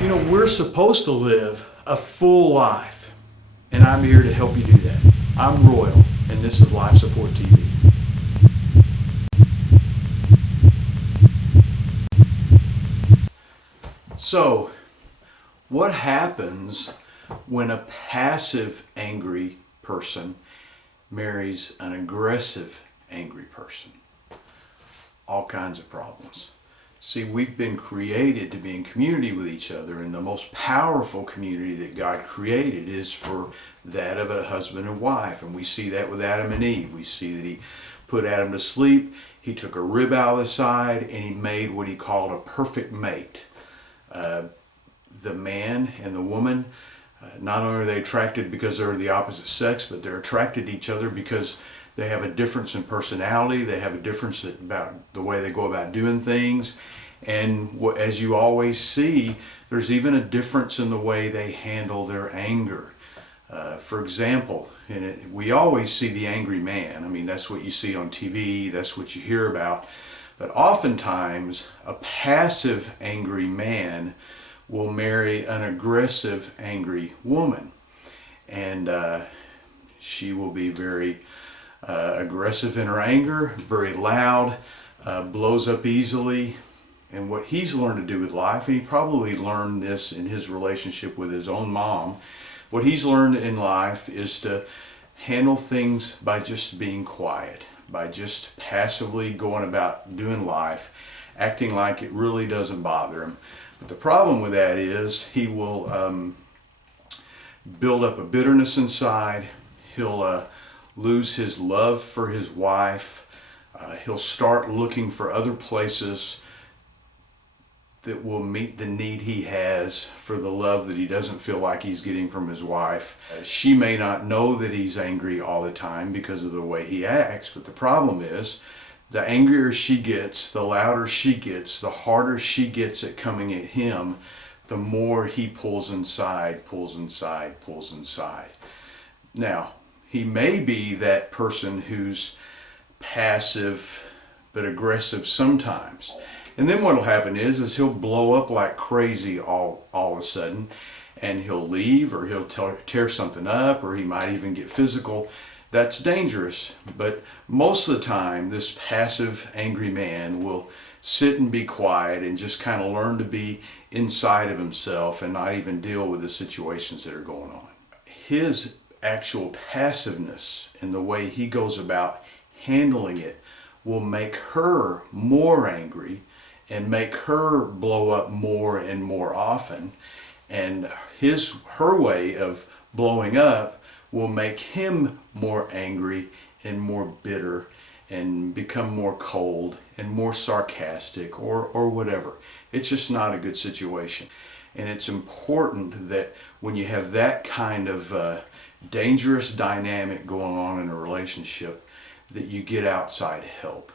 You know, we're supposed to live a full life, and I'm here to help you do that. I'm Royal, and this is Life Support TV. So, what happens when a passive angry person marries an aggressive angry person? All kinds of problems. See, we've been created to be in community with each other, and the most powerful community that God created is for that of a husband and wife. And we see that with Adam and Eve. We see that he put Adam to sleep, he took a rib out of the side, and he made what he called a perfect mate. The man and the woman, not only are they attracted because they're the opposite sex, but they're attracted to each other because they have a difference in personality, they have a difference about the way they go about doing things, and as you always see, there's even a difference in the way they handle their anger. For example, we always see the angry man. I mean, that's what you see on TV, that's what you hear about, but oftentimes a passive angry man will marry an aggressive angry woman, and she will be very aggressive in her anger, very loud, blows up easily. And what he's learned to do with life, and he probably learned this in his relationship with his own mom, what he's learned in life is to handle things by just being quiet, by just passively going about doing life, acting like it really doesn't bother him. But the problem with that is he will build up a bitterness inside. He'll lose his love for his wife. He'll start looking for other places that will meet the need he has for the love that he doesn't feel like he's getting from his wife. She may not know that he's angry all the time because of the way he acts, but the problem is, the angrier she gets, the louder she gets, the harder she gets at coming at him, the more he pulls inside, pulls inside, pulls inside. Now, he may be that person who's passive but aggressive sometimes. And then what will happen is he'll blow up like crazy all of a sudden, and he'll leave, or he'll tear something up, or he might even get physical. That's dangerous, but most of the time this passive angry man will sit and be quiet and just kind of learn to be inside of himself and not even deal with the situations that are going on. His actual passiveness and the way he goes about handling it will make her more angry and make her blow up more and more often, and her way of blowing up will make him more angry and more bitter and become more cold and more sarcastic or whatever. It's just not a good situation. And it's important that when you have that kind of dangerous dynamic going on in a relationship, that you get outside help.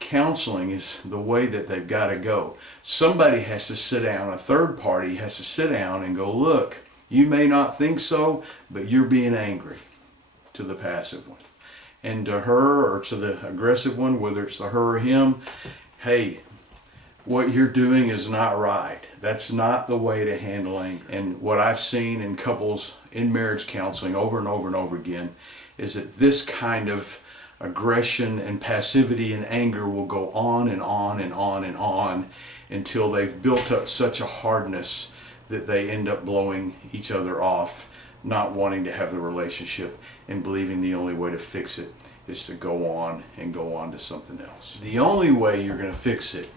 Counseling is the way that they've got to go. Somebody has to sit down, a third party has to sit down and go, look, you may not think so, but you're being angry, to the passive one. And to her or to the aggressive one, whether it's to her or him, hey, what you're doing is not right. That's not the way to handle anger. And what I've seen in couples in marriage counseling over and over and over again is that this kind of aggression and passivity and anger will go on and on and on and on until they've built up such a hardness that they end up blowing each other off, not wanting to have the relationship and believing the only way to fix it is to go on and go on to something else. The only way you're going to fix it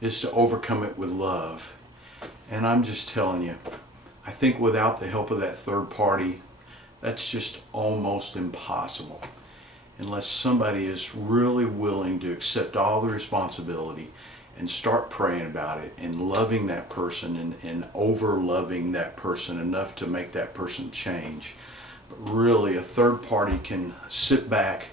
is to overcome it with love. And I'm just telling you, I think without the help of that third party, that's just almost impossible. Unless somebody is really willing to accept all the responsibility and start praying about it and loving that person and over loving that person enough to make that person change. But really, a third party can sit back,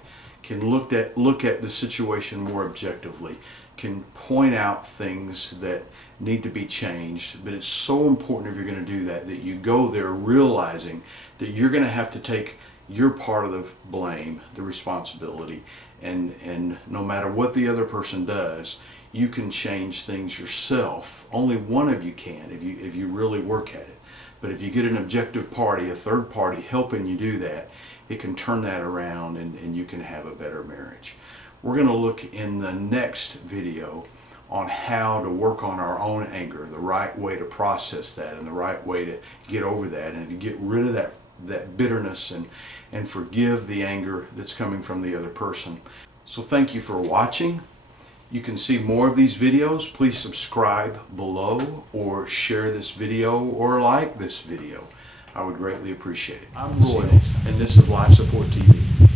can look at the situation more objectively, can point out things that need to be changed. But it's so important, if you're going to do that, that you go there realizing that you're going to have to take your part of the blame, the responsibility, and no matter what the other person does, you can change things yourself. Only one of you can if you really work at it. But if you get an objective party, a third party helping you do that, it can turn that around and you can have a better marriage. We're going to look in the next video on how to work on our own anger, the right way to process that and the right way to get over that and to get rid of that bitterness and forgive the anger that's coming from the other person. So thank you for watching. You can see more of these videos. Please subscribe below or share this video or like this video. I would greatly appreciate it. I'm Royal and this is Life Support TV.